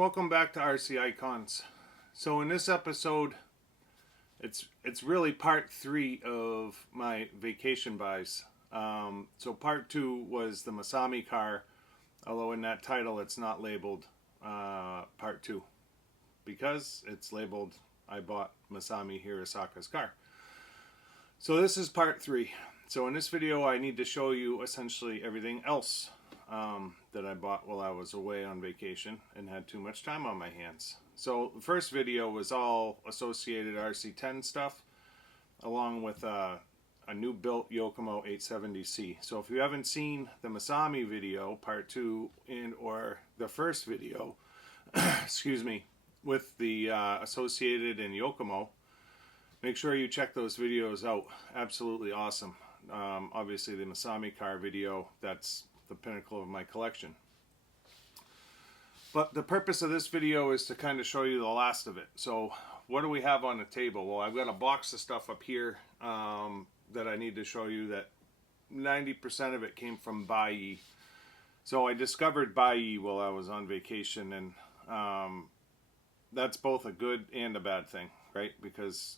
welcome back to RC Icons. So in this episode, it's really part 3 of my vacation buys. So part 2 was the Masami car, although in that title it's not labeled part 2 because it's labeled I bought Masami Hirosaka's car. So this is part 3. So in this video I need to show you essentially everything else that I bought while I was away on vacation and had too much time on my hands. So the first video was all associated RC10 stuff, along with a new built Yokomo 870C. So if you haven't seen the Masami video, part 2, and or the first video, excuse me, with the Associated and Yokomo, make sure you check those videos out. Absolutely awesome. Obviously the Masami car video, that's the pinnacle of my collection. But the purpose of this video is to kind of show you the last of it. So what do we have on the table? Well, I've got a box of stuff up here that I need to show you that 90% of it came from Bai. So I discovered Bai while I was on vacation, and that's both a good and a bad thing, right? Because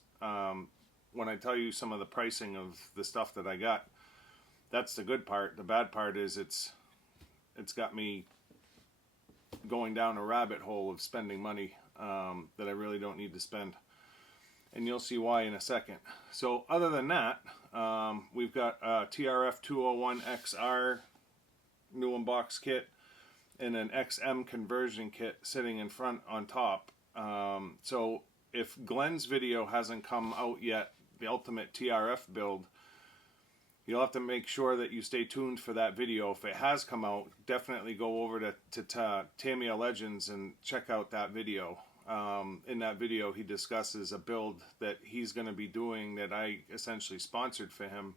when I tell you some of the pricing of the stuff that I got, that's the good part. The bad part is it's got me going down a rabbit hole of spending money that I really don't need to spend. And you'll see why in a second. So other than that, we've got a TRF 201XR new unbox kit and an XM conversion kit sitting in front on top. So if Glenn's video hasn't come out yet, the ultimate TRF build, you'll have to make sure that you stay tuned for that video. If it has come out, definitely go over to Tamiya Legends and check out that video. In that video, he discusses a build that he's going to be doing that I essentially sponsored for him,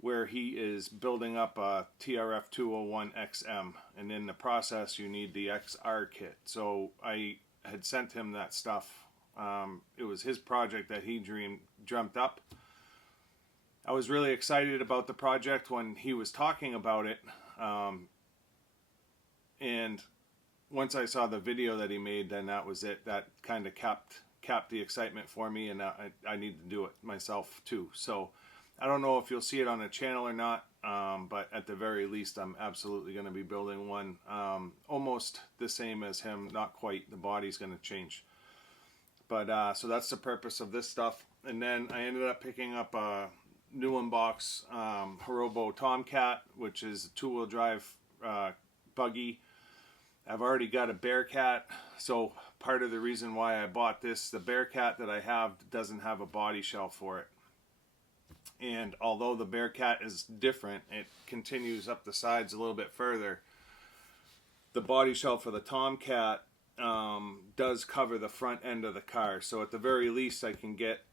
where he is building up a TRF 201 XM, and in the process you need the XR kit. So I had sent him that stuff. It was his project that he dreamt up. I was really excited about the project when he was talking about it, and once I saw the video that he made, then that was it. That kind of capped the excitement for me, and I need to do it myself too. So I don't know if you'll see it on the channel or not, but at the very least I'm absolutely going to be building one almost the same as him, not quite. The body's going to change. But so that's the purpose of this stuff. And then I ended up picking up a new unbox Hirobo Tomcat, which is a two-wheel drive buggy. I've already got a Bearcat, so part of the reason why I bought this, the Bearcat that I have doesn't have a body shell for it. And although the Bearcat is different, it continues up the sides a little bit further. The body shell for the Tomcat does cover the front end of the car, so at the very least I can get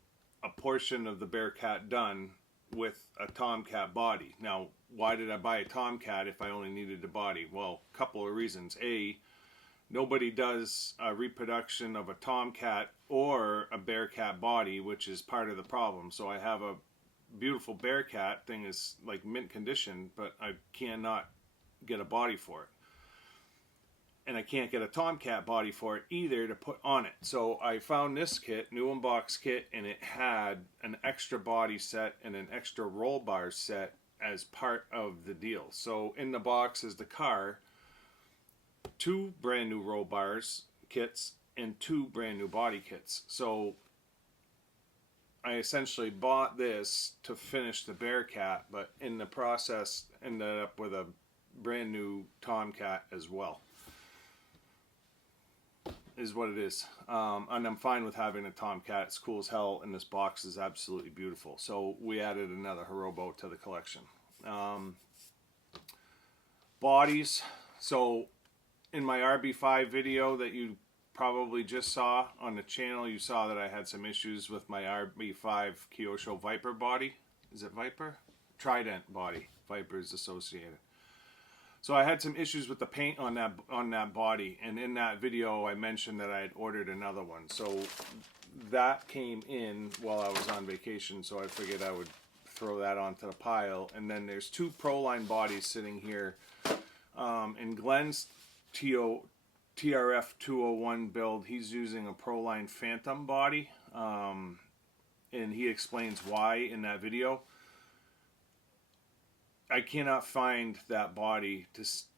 a portion of the Bearcat done with a Tomcat body. Now, why did I buy a Tomcat if I only needed a body? Well, a couple of reasons. A, nobody does a reproduction of a Tomcat or a Bearcat body, which is part of the problem. So I have a beautiful Bearcat, thing is like mint condition, but I cannot get a body for it. And I can't get a Tomcat body for it either to put on it. So I found this kit, new unbox kit, and it had an extra body set and an extra roll bar set as part of the deal. So in the box is the car, 2 brand new roll bars kits, and 2 brand new body kits. So I essentially bought this to finish the Bearcat, but in the process ended up with a brand new Tomcat as well. Is what it is. And I'm fine with having a Tomcat. It's cool as hell, and this box is absolutely beautiful. So we added another Hirobo to the collection. Bodies. So in my RB5 video that you probably just saw on the channel, you saw that I had some issues with my RB5 Kyosho Viper body. Is it Viper? Trident body. Viper is associated. So I had some issues with the paint on that body, and in that video I mentioned that I had ordered another one. So that came in while I was on vacation, so I figured I would throw that onto the pile. And then there's 2 Proline bodies sitting here, and Glenn's TRF 201 build. He's using a Proline Phantom body, and he explains why in that video. I cannot find that body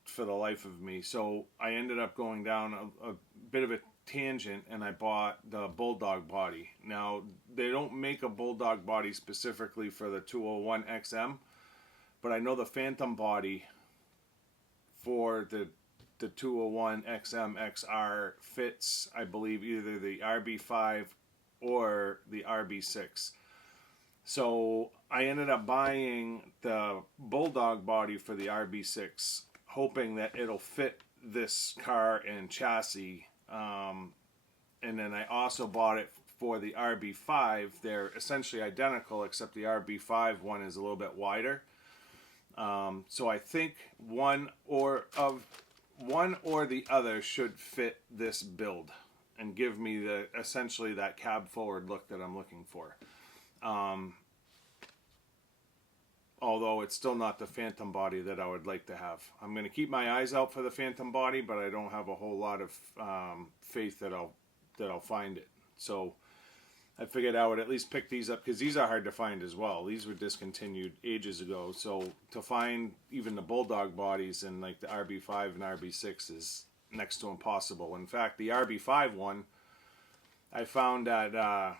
for the life of me, so I ended up going down a bit of a tangent, and I bought the Bulldog body. Now, they don't make a Bulldog body specifically for the 201 XM, but I know the Phantom body for the 201 XM XR fits, I believe, either the RB5 or the RB6. So I ended up buying the Bulldog body for the RB6, hoping that it'll fit this car and chassis. And then I also bought it for the RB5. They're essentially identical, except the RB5 one is a little bit wider. So I think one or the other should fit this build and give me essentially that cab forward look that I'm looking for. Although it's still not the Phantom body that I would like to have. I'm going to keep my eyes out for the Phantom body, but I don't have a whole lot of faith that I'll find it. So I figured I would at least pick these up, because these are hard to find as well. These were discontinued ages ago, so to find even the Bulldog bodies in like the RB5 and RB6 is next to impossible. In fact, the RB5 one I found at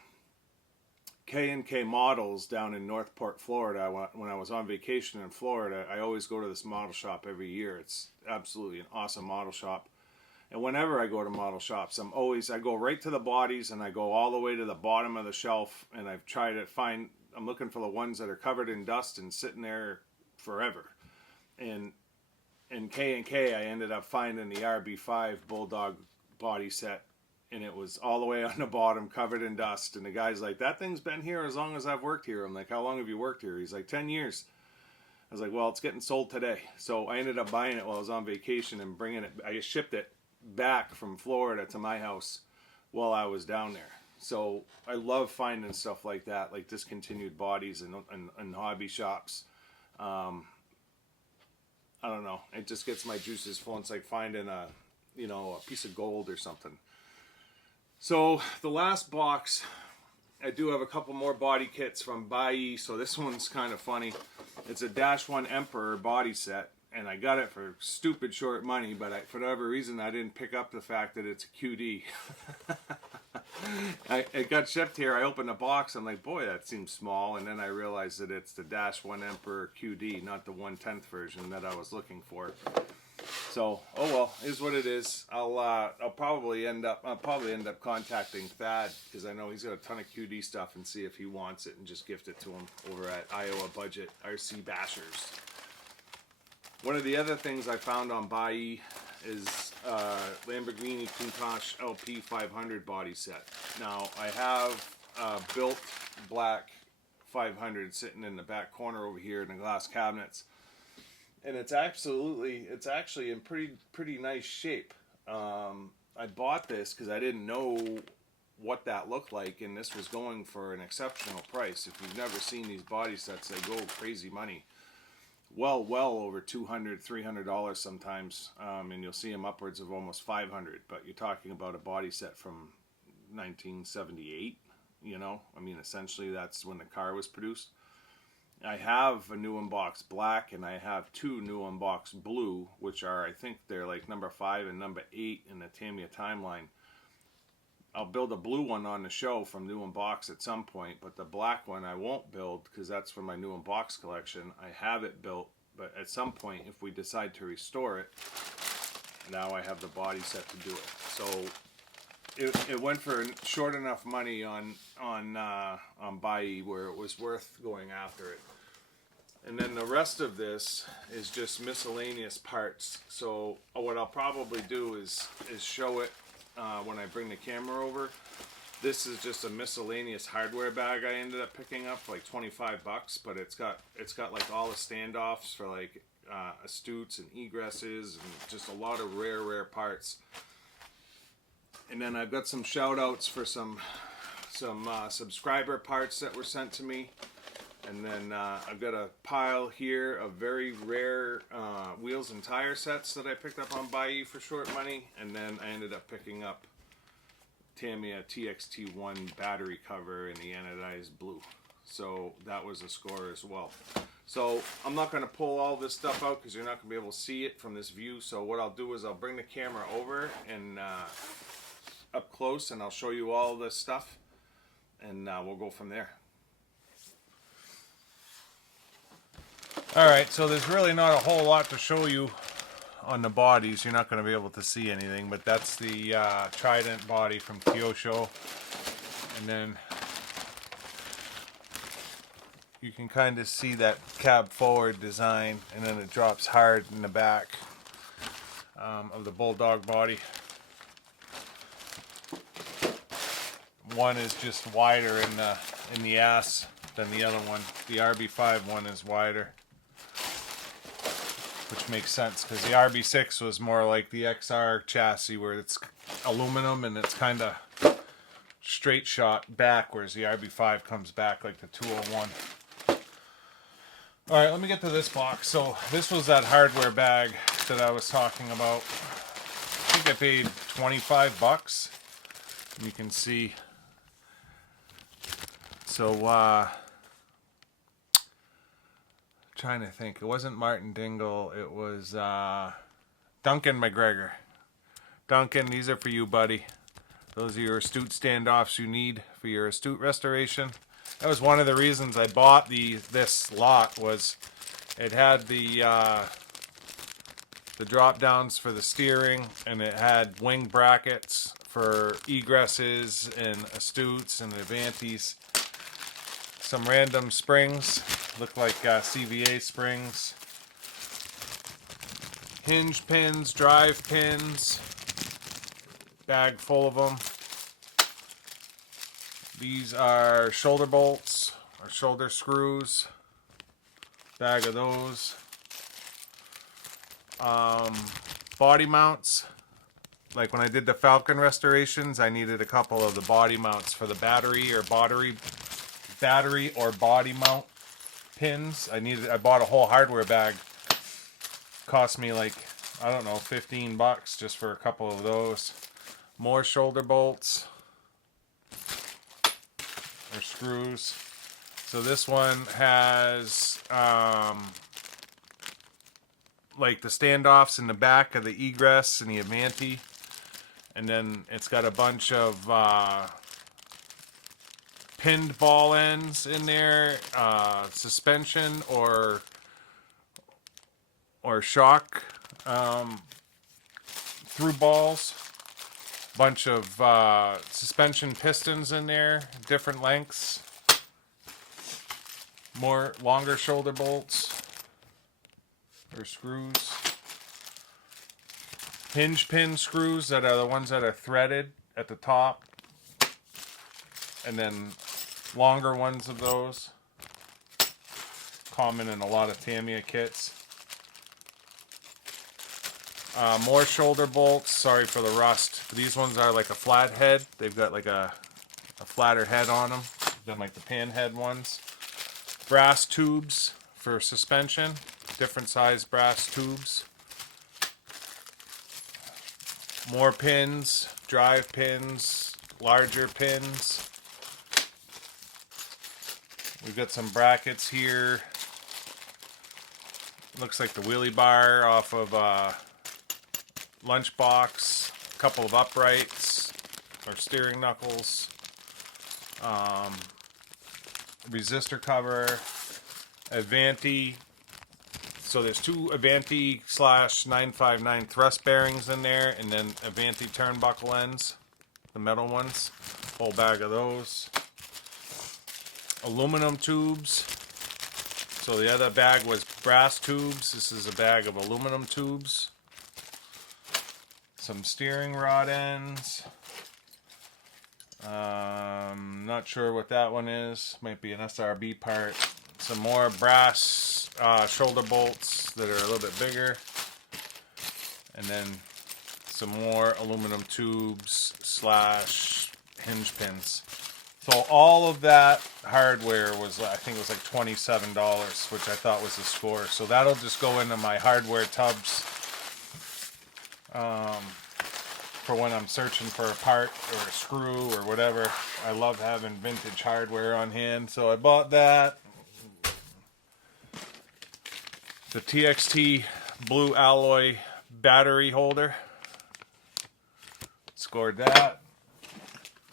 K&K Models down in Northport, Florida. When I was on vacation in Florida, I always go to this model shop every year. It's absolutely an awesome model shop. And whenever I go to model shops, I go right to the bodies, and I go all the way to the bottom of the shelf, and I've tried to find, I'm looking for the ones that are covered in dust and sitting there forever. And in K&K, I ended up finding the RB5 Bulldog body set, and it was all the way on the bottom, covered in dust. And the guy's like, that thing's been here as long as I've worked here. I'm like, how long have you worked here? He's like, 10 years. I was like, well, it's getting sold today. So I ended up buying it while I was on vacation and bringing it. I shipped it back from Florida to my house while I was down there. So I love finding stuff like that, like discontinued bodies and hobby shops. I don't know. It just gets my juices flowing. It's like finding a piece of gold or something. So the last box, I do have a couple more body kits from Bai. So this one's kind of funny. It's a -1 Emperor body set, and I got it for stupid short money, but for whatever reason I didn't pick up the fact that it's a QD. It got shipped here. I opened the box. I'm like, boy, that seems small. And then I realized that it's the -1 Emperor QD, not the 1/10th version that I was looking for. So, oh well, is what it is. I'll probably end up contacting Thad, because I know he's got a ton of QD stuff, and see if he wants it and just gift it to him over at Iowa Budget RC Bashers. One of the other things I found on Bai is Lamborghini Countach LP 500 body set. Now I have built black 500 sitting in the back corner over here in the glass cabinets. And it's actually in pretty nice shape. I bought this because I didn't know what that looked like, and this was going for an exceptional price. If you've never seen these body sets, they go crazy money. Well over $200, $300 sometimes, and you'll see them upwards of almost $500. But you're talking about a body set from 1978. I mean, essentially that's when the car was produced. I have a new unbox black, and I have two new unbox blue, which are, I think they're like number 5 and number 8 in the Tamiya timeline. I'll build a blue one on the show from New Unbox at some point, but the black one I won't build because that's for my New Unbox collection. I have it built, but at some point, if we decide to restore it, now I have the body set to do it. So it went for short enough money on Bai where it was worth going after it. And then the rest of this is just miscellaneous parts. So what I'll probably do is show it when I bring the camera over. This is just a miscellaneous hardware bag I ended up picking up, like $25, but it's got like all the standoffs for like astutes and egresses and just a lot of rare parts. And then I've got some shout outs for some subscriber parts that were sent to me. And then I've got a pile here of very rare wheels and tire sets that I picked up on Bayou for short money. And then I ended up picking up Tamiya TXT1 battery cover in the anodized blue. So that was a score as well. So I'm not going to pull all this stuff out because you're not going to be able to see it from this view. So what I'll do is I'll bring the camera over and up close, and I'll show you all this stuff, and we'll go from there. Alright, so there's really not a whole lot to show you on the bodies. You're not going to be able to see anything, but that's the Trident body from Kyosho. And then you can kind of see that cab forward design, and then it drops hard in the back of the Bulldog body. One is just wider in the ass than the other one. The RB5 one is wider, which makes sense because the RB6 was more like the XR chassis where it's aluminum and it's kind of straight shot back, whereas the RB5 comes back like the 201. Alright, let me get to this box. So this was that hardware bag that I was talking about. I think I paid 25 bucks. You can see. So trying to think. It wasn't Martin Dingle. It was Duncan McGregor. Duncan, these are for you, buddy. Those are your Astute standoffs you need for your Astute restoration. That was one of the reasons I bought this lot. Was it had the drop downs for the steering, and it had wing brackets for egresses and Astutes and Avantis. Some random springs, look like CVA springs, hinge pins, drive pins, bag full of them. These are shoulder bolts or shoulder screws, bag of those. Body mounts, like when I did the Falcon restorations, I needed a couple of the body mounts for the battery or body mount pins. I bought a whole hardware bag. Cost me like, I don't know, 15 bucks just for a couple of those. More shoulder bolts or screws. So this one has like the standoffs in the back of the egress and the Avanti, and then it's got a bunch of pinned ball ends in there, suspension or shock through balls, bunch of suspension pistons in there, different lengths, more longer shoulder bolts or screws, hinge pin screws that are the ones that are threaded at the top, and then longer ones of those, common in a lot of Tamiya kits. More shoulder bolts. Sorry for the rust. These ones are like a flat head. They've got like a flatter head on them than like the pan head ones. Brass tubes for suspension. Different size brass tubes. More pins. Drive pins. Larger pins. We've got some brackets here. Looks like the wheelie bar off of Lunchbox, a couple of uprights or steering knuckles, resistor cover, Avanti. So there's two Avanti /959 thrust bearings in there, and then Avanti turnbuckle ends, the metal ones. Whole bag of those. Aluminum tubes. So the other bag was brass tubes. This is a bag of aluminum tubes. Some steering rod ends. Not sure what that one is. Might be an SRB part. Some more brass shoulder bolts that are a little bit bigger. And then some more aluminum tubes / hinge pins. So all of that hardware was, I think it was like $27, which I thought was a score. So that'll just go into my hardware tubs for when I'm searching for a part or a screw or whatever. I love having vintage hardware on hand, so I bought that. The TXT blue alloy battery holder. Scored that.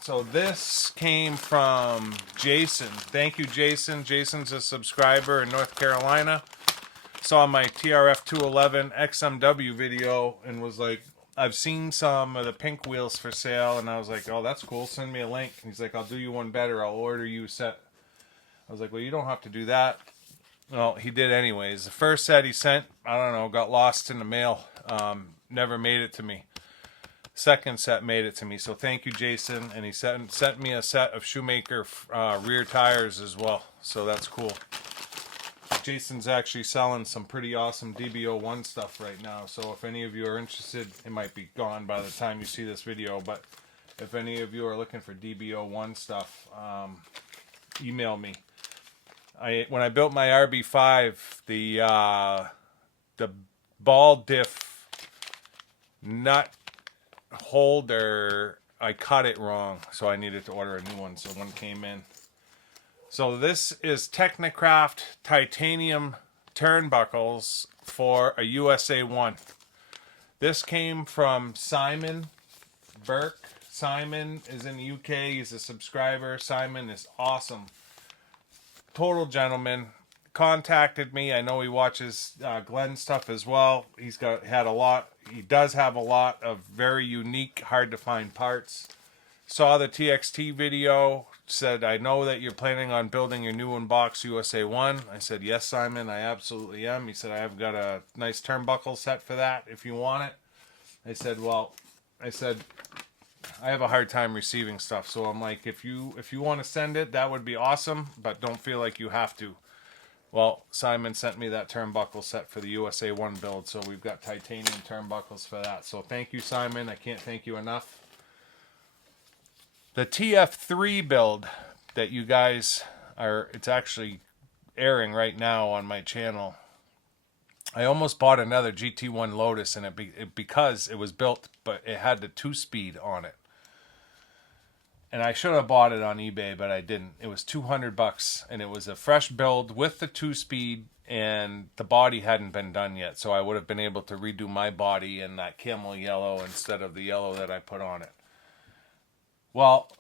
So this came from Jason. Thank you, Jason. Jason's a subscriber in North Carolina. Saw my TRF 211 XMW video and was like, I've seen some of the pink wheels for sale, and I was like, oh, that's cool. Send me a link. And he's like, I'll do you one better. I'll order you a set. I was like, well, you don't have to do that. Well, he did anyways. The first set he sent, I don't know, got lost in the mail. Never made it to me. Second set made it to me, so thank you, Jason. And he sent me a set of Shoemaker rear tires as well, so that's cool. Jason's actually selling some pretty awesome DB01 stuff right now, so if any of you are interested, it might be gone by the time you see this video, but if any of you are looking for DB01 stuff, email me. When I built my RB5, the ball diff nut holder, I cut it wrong, so I needed to order a new one, so one came in. So this is Technocraft titanium turnbuckles for a USA 1. This came from Simon Burke. Simon is in the UK. He's a subscriber. Simon is awesome. Total gentleman. Contacted me. I know he watches Glenn's stuff as well. He does have a lot of very unique, hard to find parts. Saw the TXT video, said, I know that you're planning on building your new unbox USA 1. I said, yes, Simon, I absolutely am. He said, I have got a nice turnbuckle set for that if you want it. I said, I have a hard time receiving stuff, so I'm like, if you want to send it, that would be awesome, but don't feel like you have to. Well, Simon sent me that turnbuckle set for the USA 1 build, so we've got titanium turnbuckles for that. So thank you, Simon. I can't thank you enough. The TF3 build that you guys it's actually airing right now on my channel. I almost bought another GT1 Lotus, and because it was built, but it had the 2-speed on it. And I should have bought it on eBay, but I didn't. It was $200, and it was a fresh build with the 2-speed, and the body hadn't been done yet. So I would have been able to redo my body in that camel yellow instead of the yellow that I put on it. Well,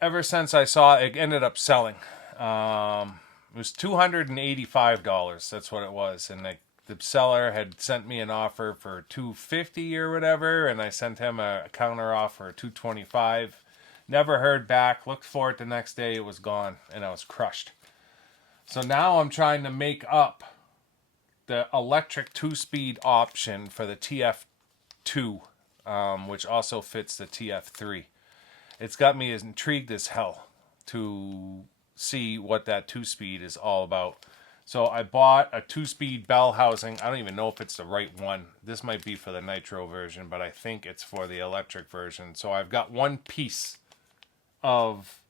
ever since I saw it, it ended up selling. It was $285. That's what it was, and the seller had sent me an offer for $250 or whatever, and I sent him a counter offer of $225. Never heard back. Looked for it the next day. It was gone, and I was crushed. So now I'm trying to make up the electric 2-speed option for the TF2, which also fits the TF3. It's got me as intrigued as hell to see what that 2-speed is all about. So I bought a 2-speed bell housing. I don't even know if it's the right one. This might be for the nitro version, but I think it's for the electric version. So I've got one piece of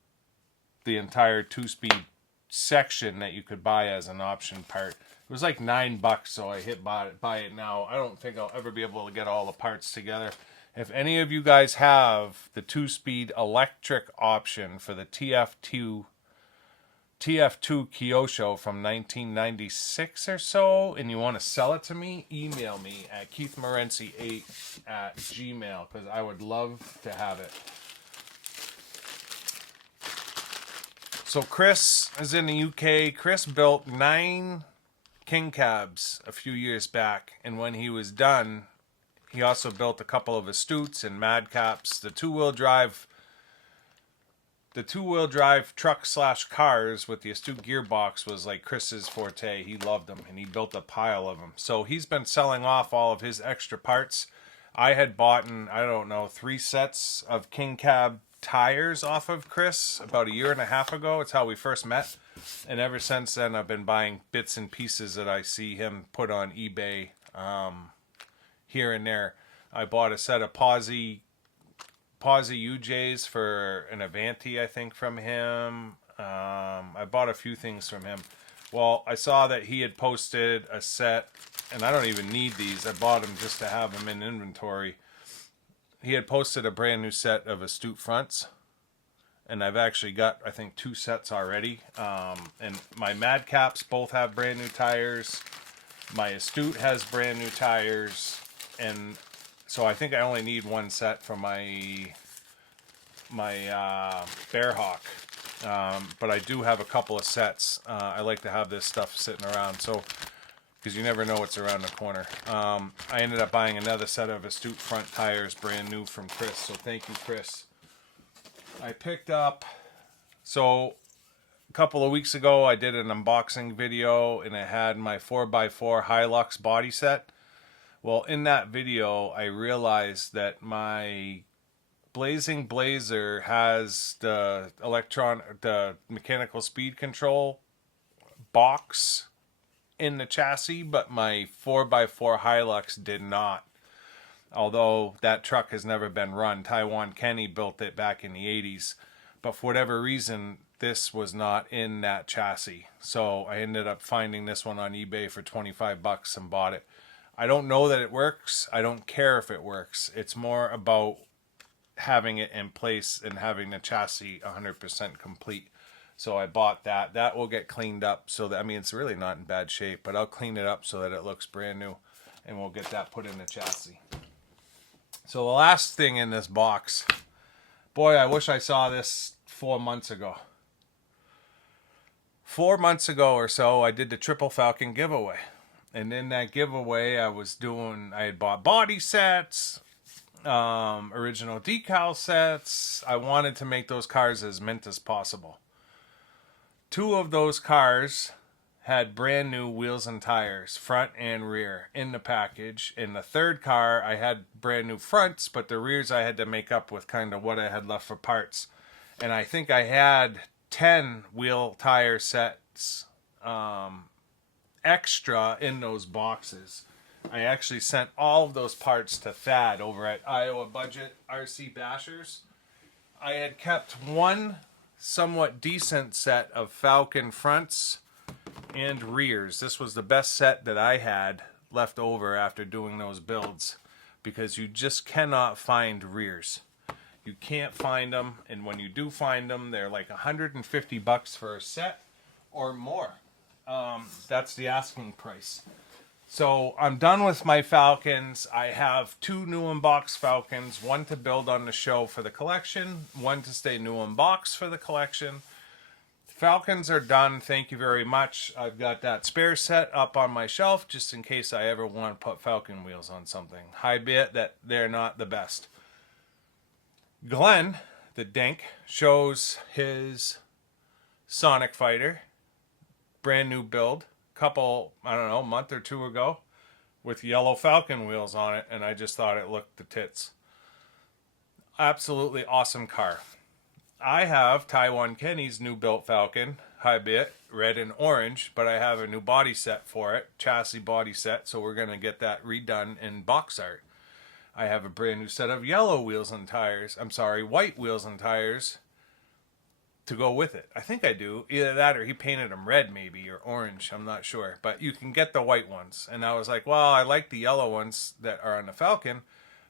the entire 2-speed section that you could buy as an option part. It was like $9, so I hit buy it now. I don't think I'll ever be able to get all the parts together. If any of you guys have the 2-speed electric option for the TF2 Kyosho from 1996 or so, and you want to sell it to me, email me at keithmorency8@gmail, because I would love to have it. So Chris is in the UK. Chris built 9 King Cabs a few years back, and when he was done, he also built a couple of Astutes and Madcaps. The two-wheel drive truck/cars with the Astute gearbox was like Chris's forte. He loved them, and he built a pile of them. So he's been selling off all of his extra parts. I had bought, I don't know, 3 sets of King Cab tires off of Chris about a year and a half ago. It's how we first met, and ever since then I've been buying bits and pieces that I see him put on eBay here and there. I bought a set of Posse Posi UJs for an Avanti, I think, from him. I bought a few things from him. Well, I saw that he had posted a set, and I don't even need these. I bought them just to have them in inventory. He had posted a brand new set of Astute fronts, and I've actually got, I think, 2 sets already. And my Madcaps both have brand new tires. My Astute has brand new tires, and so I think I only need 1 set for my Bearhawk. But I do have a couple of sets. I like to have this stuff sitting around, so because you never know what's around the corner. I ended up buying another set of Astute front tires, brand new from Chris. So thank you, Chris. I picked up. So a couple of weeks ago, I did an unboxing video, and it had my 4x4 Hilux body set. Well, in that video, I realized that my Blazing Blazer has the mechanical speed control box in the chassis, but my 4x4 Hilux did not. Although that truck has never been run. Taiwan Kenny built it back in the 80s, but for whatever reason, this was not in that chassis. So I ended up finding this one on eBay for 25 bucks and bought it. I don't know that it works. I don't care if it works. It's more about having it in place and having the chassis 100% complete. So I bought that. That will get cleaned up so that, I mean, it's really not in bad shape, but I'll clean it up so that it looks brand new, and we'll get that put in the chassis. So the last thing in this box, boy, I wish I saw this 4 months ago. 4 months ago or so, I did the Triple Falcon giveaway. And in that giveaway, I had bought body sets, original decal sets. I wanted to make those cars as mint as possible. 2 of those cars had brand new wheels and tires, front and rear, in the package. In the 3rd car, I had brand new fronts, but the rears I had to make up with kind of what I had left for parts. And I think I had 10 wheel tire sets extra in those boxes. I actually sent all of those parts to Thad over at Iowa Budget RC Bashers. I had kept 1 somewhat decent set of Falcon fronts and rears. This was the best set that I had left over after doing those builds, because you just cannot find rears. You can't find them, and when you do find them, they're like 150 bucks for a set or more. That's the asking price. So I'm done with my Falcons. I have 2 new unboxed Falcons, 1 to build on the show for the collection, 1 to stay new unboxed for the collection. Falcons are done. Thank you very much. I've got that spare set up on my shelf just in case I ever want to put Falcon wheels on something. High bit that they're not the best. Glenn, the dink, shows his Sonic Fighter. Brand new build. Couple, I don't know, month or 2 ago, with yellow Falcon wheels on it, and I just thought it looked the tits. Absolutely awesome car. I have Taiwan Kenny's new built Falcon, high bit, red and orange, but I have a new body set for it, chassis body set, so we're going to get that redone in box art. I have a brand new set of yellow wheels and tires, white wheels and tires to go with it. I think I do. Either that or he painted them red maybe, or orange, I'm not sure. But you can get the white ones. And I was like, well, I like the yellow ones that are on the Falcon,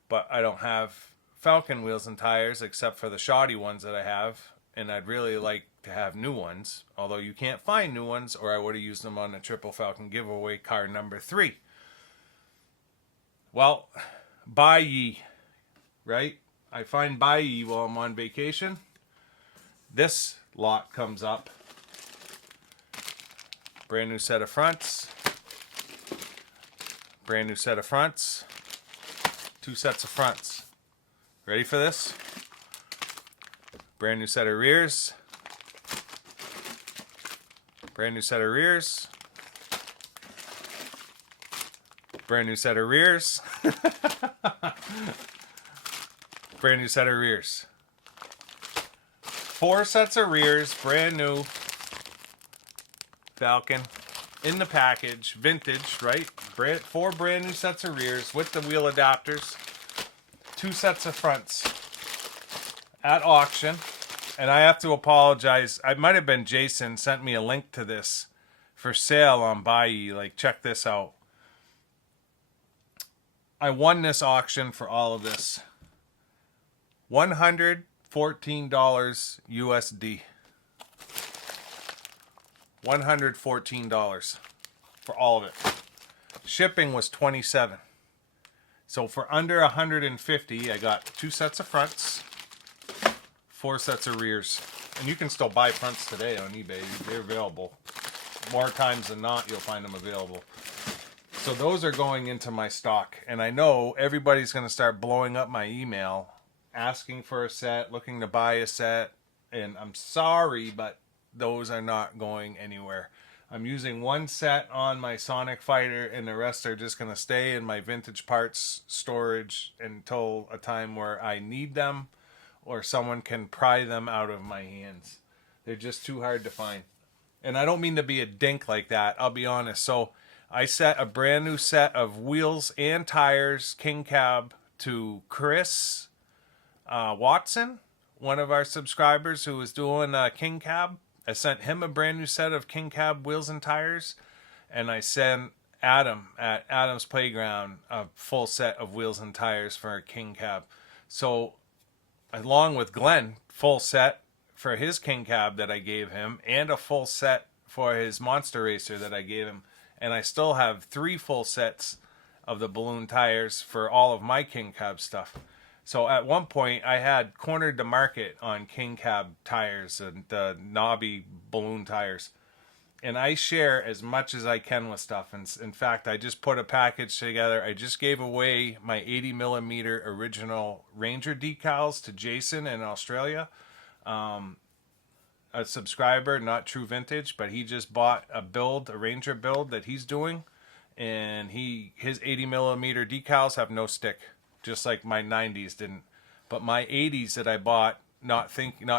but I don't have Falcon wheels and tires except for the shoddy ones that I have. And I'd really like to have new ones, although you can't find new ones, or I would have used them on the Triple Falcon giveaway car number 3. Well, buy ye, right? I find buy ye while I'm on vacation. This lot comes up. Brand new set of fronts. Brand new set of fronts. 2 sets of fronts. Ready for this? Brand new set of rears. Brand new set of rears. Brand new set of rears. Brand new set of rears. 4 sets of rears, brand new Falcon in the package, vintage, right? 4 brand new sets of rears with the wheel adapters. 2 sets of fronts. at auction. And I have to apologize. I might have been Jason sent me a link to this for sale on Buy. Like, check this out. I won this auction for all of this. $114 USD. $114 for all of it. Shipping was $27. So for under $150, I got 2 sets of fronts, 4 sets of rears. And you can still buy fronts today on eBay. They're available. More times than not, you'll find them available. So those are going into my stock. And I know everybody's going to start blowing up my email, asking for a set, looking to buy a set. And I'm sorry, but those are not going anywhere. I'm using 1 set on my Sonic Fighter, and the rest are just going to stay in my vintage parts storage until a time where I need them or someone can pry them out of my hands. They're just too hard to find. And I don't mean to be a dink like that, I'll be honest. So I set a brand new set of wheels and tires, King Cab, to Chris Watson, one of our subscribers who was doing King Cab. I sent him a brand new set of King Cab wheels and tires, and I sent Adam at Adam's Playground a full set of wheels and tires for a King Cab. So, along with Glenn, full set for his King Cab that I gave him, and a full set for his Monster Racer that I gave him. And I still have 3 full sets of the balloon tires for all of my King Cab stuff. So at one point, I had cornered the market on King Cab tires and the knobby balloon tires. And I share as much as I can with stuff. And in fact, I just put a package together. I just gave away my 80 millimeter original Ranger decals to Jason in Australia. A subscriber, not True Vintage, but he just bought a Ranger build that he's doing. And his 80 millimeter decals have no stick. Just like my 90s didn't. But my 80s that I bought, not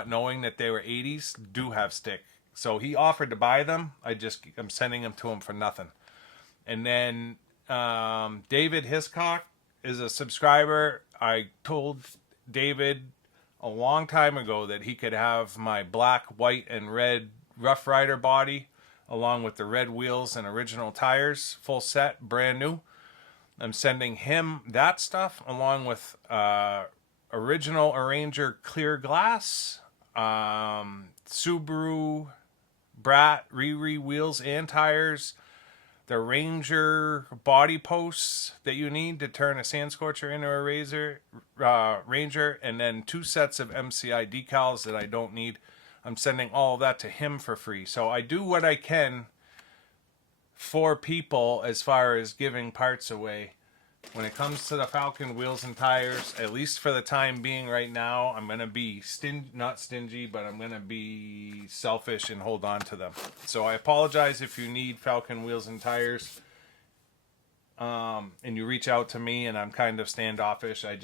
knowing that they were 80s, do have stick. So he offered to buy them. I'm sending them to him for nothing. And then David Hiscock is a subscriber. I told David a long time ago that he could have my black, white, and red Rough Rider body, along with the red wheels and original tires, full set, brand new. I'm sending him that stuff along with original Ranger clear glass, Subaru Brat Riri wheels and tires, the Ranger body posts that you need to turn a Sand Scorcher into a Ranger, and then 2 sets of MCI decals that I don't need. I'm sending all of that to him for free. So I do what I can for people as far as giving parts away. When it comes to the Falcon wheels and tires, at least for the time being right now, I'm going to be not stingy, but I'm going to be selfish and hold on to them. So I apologize if you need Falcon wheels and tires and you reach out to me and I'm kind of standoffish. I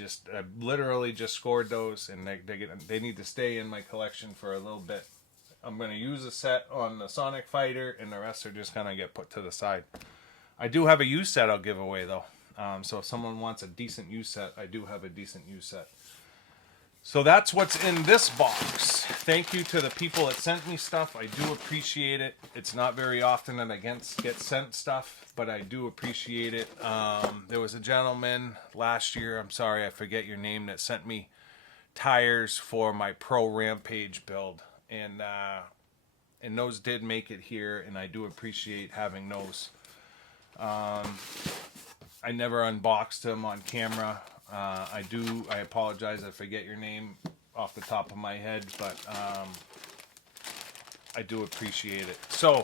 literally just scored those, and they need to stay in my collection for a little bit. I'm going to use a set on the Sonic Fighter, and the rest are just going to get put to the side. I do have a used set I'll give away, though. So if someone wants a decent used set, I do have a decent used set. So that's what's in this box. Thank you to the people that sent me stuff. I do appreciate it. It's not very often that I get sent stuff, but I do appreciate it. There was a gentleman last year, I'm sorry, I forget your name, that sent me tires for my Pro Rampage build. And those did make it here, and I do appreciate having those. I never unboxed them on camera. I apologize, I forget your name off the top of my head, but I do appreciate it. So,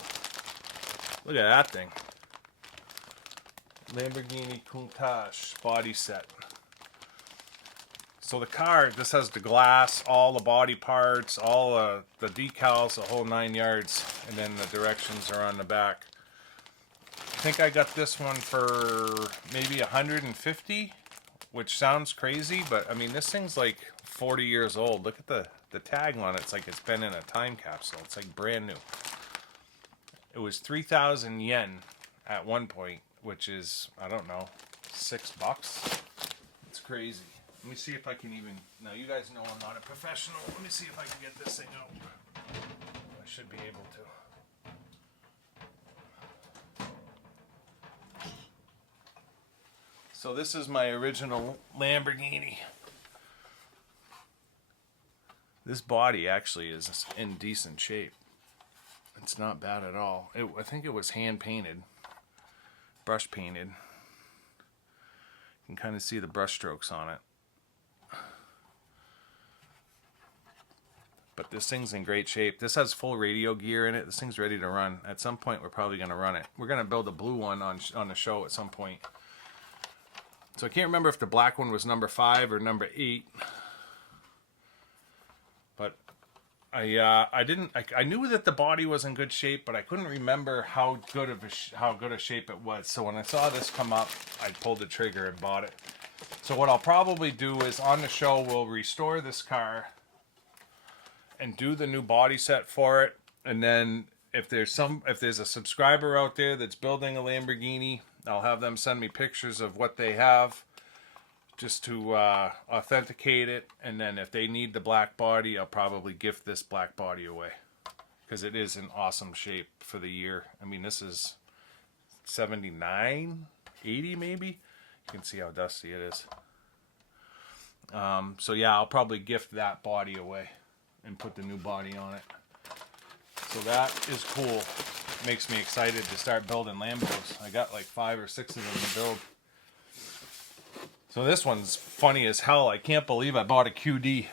look at that thing. Lamborghini Countach body set. So the car, this has the glass, all the body parts, all the decals, the whole 9 yards, and then the directions are on the back. I think I got this one for maybe 150, which sounds crazy, but I mean, this thing's like 40 years old. Look at the tag on it. It's like it's been in a time capsule. It's like brand new. It was 3,000 yen at one point, which is, I don't know, $6. It's crazy. Let me see if I can even... Now, you guys know I'm not a professional. Let me see if I can get this thing out. I should be able to. So this is my original Lamborghini. This body actually is in decent shape. It's not bad at all. I think it was hand painted, brush painted. You can kind of see the brush strokes on it. But this thing's in great shape. This has full radio gear in it. This thing's ready to run. At some point, we're probably going to run it. We're going to build a blue one on the show at some point. So I can't remember if the black one was number 5 or number 8. But I knew that the body was in good shape, but I couldn't remember how good a shape it was. So when I saw this come up, I pulled the trigger and bought it. So what I'll probably do is on the show, we'll restore this car and do the new body set for it. And then if there's a subscriber out there that's building a Lamborghini, I'll have them send me pictures of what they have just to authenticate it. And then if they need the black body, I'll probably gift this black body away because it is in awesome shape for the year. I mean, this is 79, 80 maybe. You can see how dusty it is. So yeah, I'll probably gift that body away and put the new body on it. So that is cool. Makes me excited to start building Lambos. I got like 5 or 6 of them to build. So this one's funny as hell. I can't believe I bought a QD.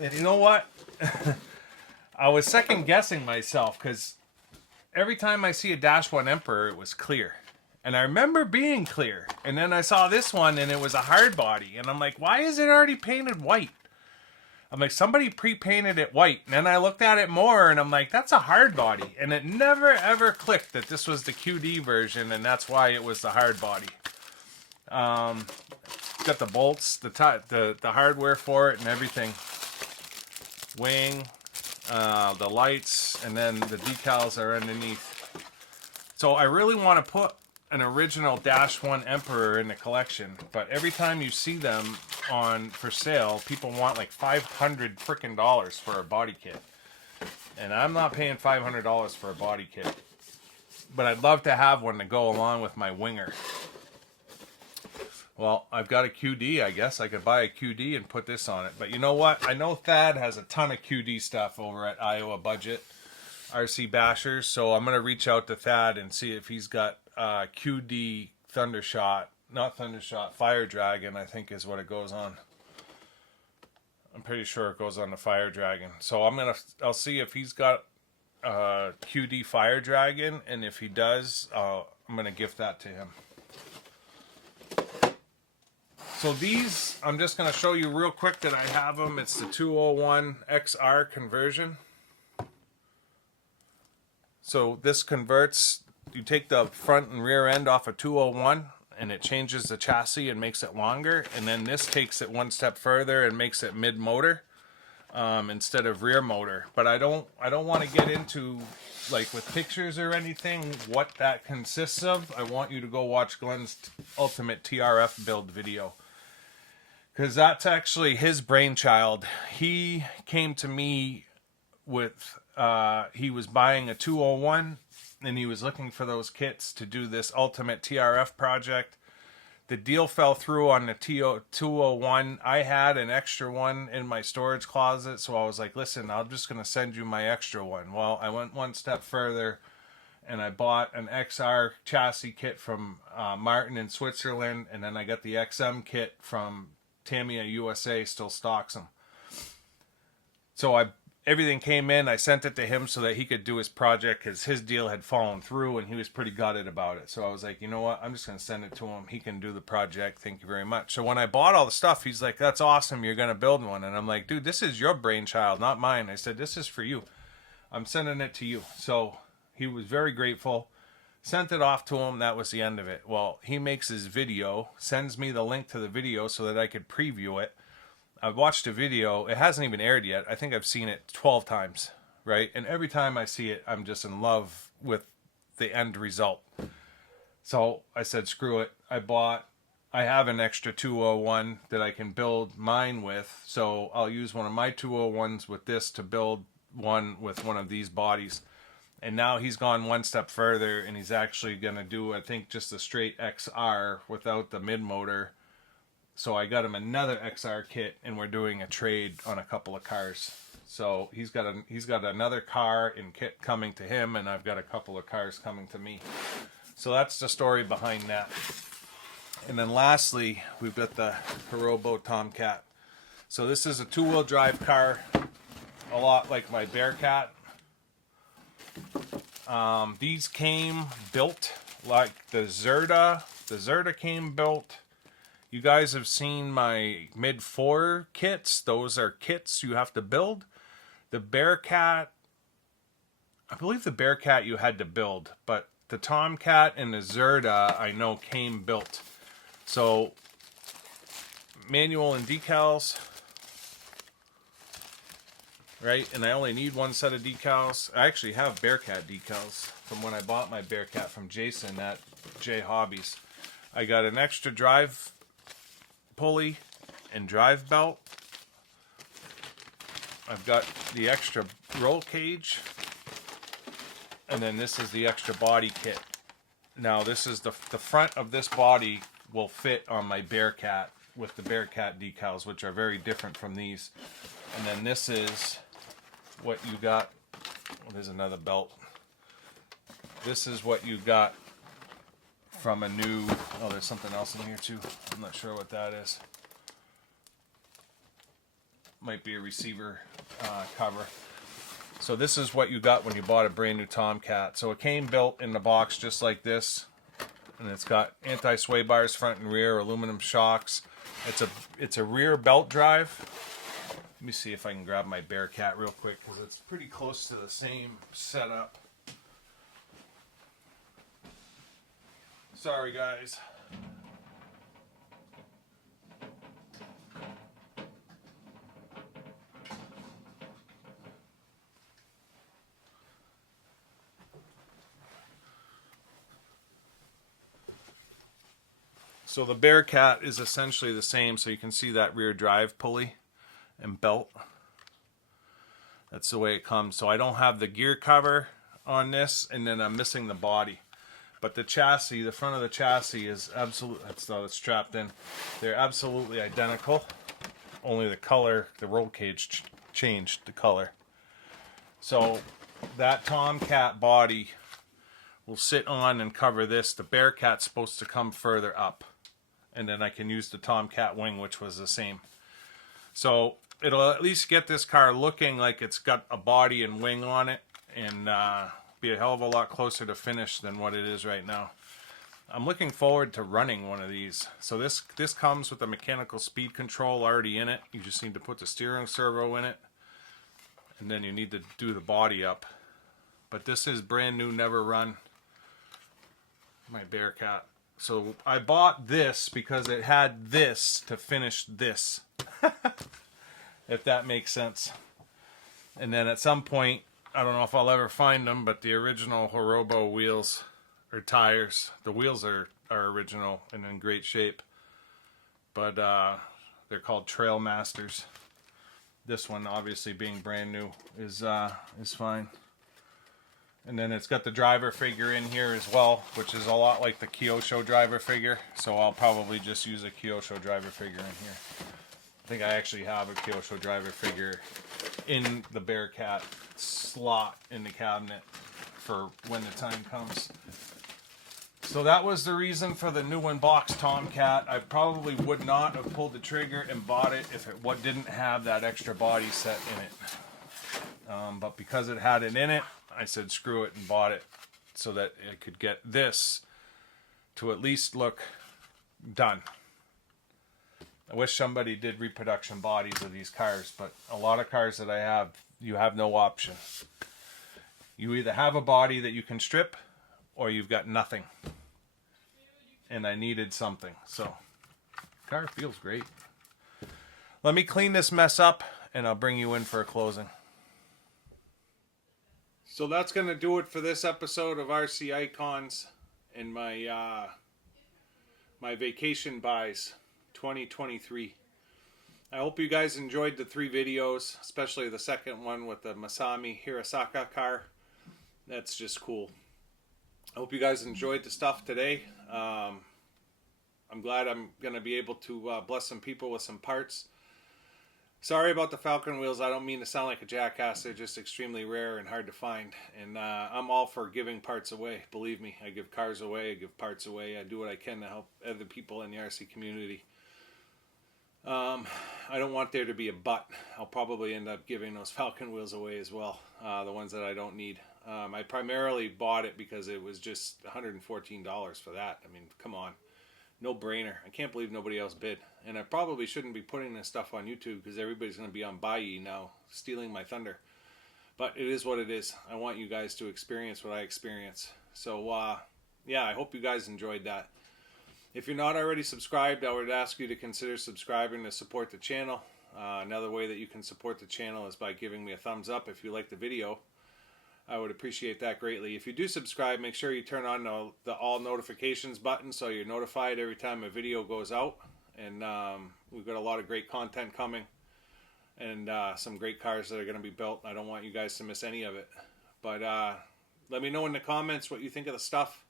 And you know what? I was second guessing myself because every time I see a Dash 1 Emperor, it was clear. And I remember being clear. And then I saw this one and it was a hard body. And I'm like, why is it already painted white? I'm like, somebody pre-painted it white. And then I looked at it more and I'm like, that's a hard body. And it never ever clicked that this was the QD version and that's why it was the hard body. Got the bolts, the hardware for it and everything. Wing, the lights, and then the decals are underneath. So I really want to put an original Dash 1 Emperor in the collection, but every time you see them on for sale, people want like $500 frickin' dollars for a body kit. And I'm not paying $500 for a body kit. But I'd love to have one to go along with my winger. Well, I've got a QD. I guess I could buy a QD and put this on it. But you know what? I know Thad has a ton of QD stuff over at Iowa Budget RC Bashers. So I'm going to reach out to Thad and see if he's got QD Thundershot. Not Thundershot, Fire Dragon, I think is what it goes on. I'm pretty sure it goes on the Fire Dragon. So I'll see if he's got QD Fire Dragon. And if he does, I'm going to gift that to him. So these, I'm just going to show you real quick that I have them. It's the 201 XR conversion. So this converts, you take the front and rear end off a 201 and it changes the chassis and makes it longer. And then this takes it one step further and makes it mid-motor instead of rear motor. But I don't want to get into, like with pictures or anything, what that consists of. I want you to go watch Glenn's Ultimate TRF build video. Because that's actually his brainchild. He came to me with, he was buying a 201 and he was looking for those kits to do this Ultimate TRF project. The deal fell through on the 201. I had an extra one in my storage closet, so I was like, listen, I'm just going to send you my extra one. Well, I went one step further and I bought an XR chassis kit from Martin in Switzerland, and then I got the XM kit from Tamiya USA, still stocks them. So everything came in. I sent it to him so that he could do his project because his deal had fallen through and he was pretty gutted about it. So I was like, you know what? I'm just going to send it to him. He can do the project. Thank you very much. So when I bought all the stuff, he's like, that's awesome. You're going to build one. And I'm like, dude, this is your brainchild, not mine. I said, this is for you. I'm sending it to you. So he was very grateful. Sent it off to him. That was the end of it. Well, he makes his video, sends me the link to the video so that I could preview it. I've watched a video. It hasn't even aired yet. I think I've seen it 12 times, right? And every time I see it, I'm just in love with the end result. So I said, screw it. I bought I have an extra 201 that I can build mine with, so I'll use one of my 201s with this to build one with one of these bodies. And now he's gone one step further, and he's actually going to do, I think, just a straight XR without the mid motor. So I got him another XR kit, and we're doing a trade on a couple of cars. So he's got another car and kit coming to him, and I've got a couple of cars coming to me. So that's the story behind that. And then lastly, we've got the Hirobo Tomcat. So this is a two-wheel drive car, a lot like my Bearcat. These came built like the Zerta. The Zerta came built. You guys have seen my mid-4 kits. Those are kits you have to build. The Bearcat, I believe the Bearcat you had to build, but the Tomcat and the Zerta I know came built. So, manual and decals, right? And I only need one set of decals. I actually have Bearcat decals from when I bought my Bearcat from Jason at J Hobbies. I got an extra drive pulley and drive belt. I've got the extra roll cage. And then this is the extra body kit. Now this is the front of this body will fit on my Bearcat with the Bearcat decals, which are very different from these. And then this is what you got. Oh, there's another belt. This is what you got from a new, oh, there's something else in here too. I'm not sure what that is. Might be a receiver cover. So this is what you got when you bought a brand new Tomcat. So it came built in the box just like this. And it's got anti-sway bars front and rear, aluminum shocks. It's a rear belt drive. Let me see if I can grab my Bearcat real quick, because it's pretty close to the same setup. Sorry guys. So the Bearcat is essentially the same, so you can see that rear drive pulley and belt. That's the way it comes. So I don't have the gear cover on this, and then I'm missing the body. But the chassis, the front of the chassis is absolutely, that's how it's strapped in. They're absolutely identical. Only the color, the roll cage changed the color. So that Tomcat body will sit on and cover this. The Bearcat's supposed to come further up. And then I can use the Tomcat wing, which was the same. So it'll at least get this car looking like it's got a body and wing on it, and be a hell of a lot closer to finish than what it is right now. I'm looking forward to running one of these. So this comes with a mechanical speed control already in it. You just need to put the steering servo in it, and then you need to do the body up. But this is brand new, never run, my Bearcat. So I bought this because it had this to finish this. If that makes sense. And then at some point, I don't know if I'll ever find them, but the original Hirobo wheels or tires, the wheels are original and in great shape. But they're called Trail Masters. This one, obviously being brand new, is fine. And then it's got the driver figure in here as well, which is a lot like the Kyosho driver figure. So I'll probably just use a Kyosho driver figure in here. I think I actually have a Kyosho driver figure in the Bearcat slot in the cabinet for when the time comes. So that was the reason for the new unboxed Tomcat. I probably would not have pulled the trigger and bought it if it didn't have that extra body set in it. But because it had it in it, I said screw it and bought it so that it could get this to at least look done. I wish somebody did reproduction bodies of these cars, but a lot of cars that I have, you have no option. You either have a body that you can strip, or you've got nothing. And I needed something, so the car feels great. Let me clean this mess up, and I'll bring you in for a closing. So that's going to do it for this episode of RC Icons and my my vacation buys 2023. I hope you guys enjoyed the 3 videos, especially the second one with the Masami Hirasaka car. That's just cool. I hope you guys enjoyed the stuff today. I'm glad I'm going to be able to bless some people with some parts. Sorry about the Falcon wheels. I don't mean to sound like a jackass. They're just extremely rare and hard to find. And I'm all for giving parts away. Believe me, I give cars away. I give parts away. I do what I can to help other people in the RC community. I don't want there to be a but. I'll probably end up giving those Falcon wheels away as well. The ones that I don't need. I primarily bought it because it was just $114 for that. I mean, come on. No brainer. I can't believe nobody else bid. And I probably shouldn't be putting this stuff on YouTube because everybody's going to be on Buyee now, stealing my thunder. But it is what it is. I want you guys to experience what I experience. So, yeah, I hope you guys enjoyed that. If you're not already subscribed, I would ask you to consider subscribing to support the channel. Another way that you can support the channel is by giving me a thumbs up if you like the video. I would appreciate that greatly. If you do subscribe, make sure you turn on the all notifications button so you're notified every time a video goes out. And we've got a lot of great content coming and some great cars that are going to be built. I don't want you guys to miss any of it. But let me know in the comments what you think of the stuff,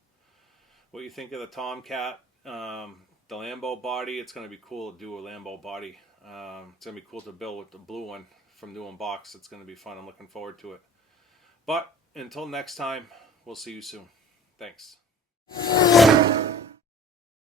what you think of the Tomcat, the Lambo body. It's going to be cool to do a Lambo body. It's going to be cool to build with the blue one from the unbox. It's going to be fun. I'm looking forward to it. But until next time, we'll see you soon. Thanks.